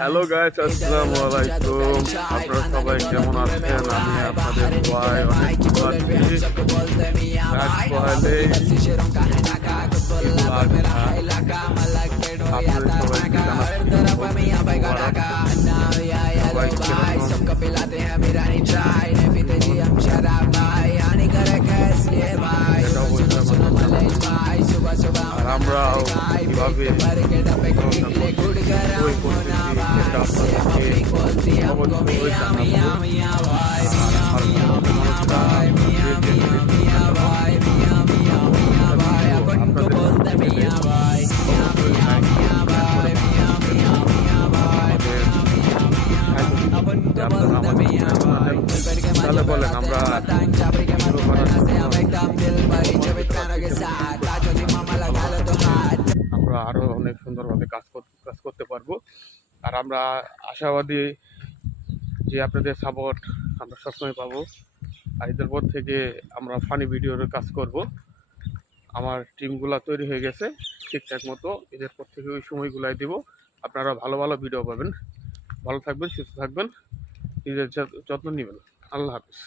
Hello guys, আসসালামু আলাইকুম। আপনারা সবাই কেমন আছেন? আমি আপনাদের দোয়ায় অনেক ভালো আছি। রাত পহেলে ঈদুল আজহা আপনাদের সবাইকে জানাচ্ছি মুবারক। সবাই আর আমরাও কিভাবে অবশ্যই তাহলে বলেন আমরা আরো অনেক সুন্দরভাবে কাজ করতে পারবো। আর আমরা আশাবাদী যে আপনাদের সাপোর্ট আমরা সবসময় পাবো। আর এদের পর থেকে আমরা ফানি ভিডিওর কাজ করব। আমার টিমগুলা তৈরি হয়ে গেছে ঠিকঠাক মতো। এদের পর থেকে ওই সময়গুলাই দিব, আপনারা ভালো ভালো ভিডিও পাবেন। ভালো থাকবেন, সুস্থ থাকবেন, নিজের যত্ন নেবেন। আল্লাহ হাফিজ।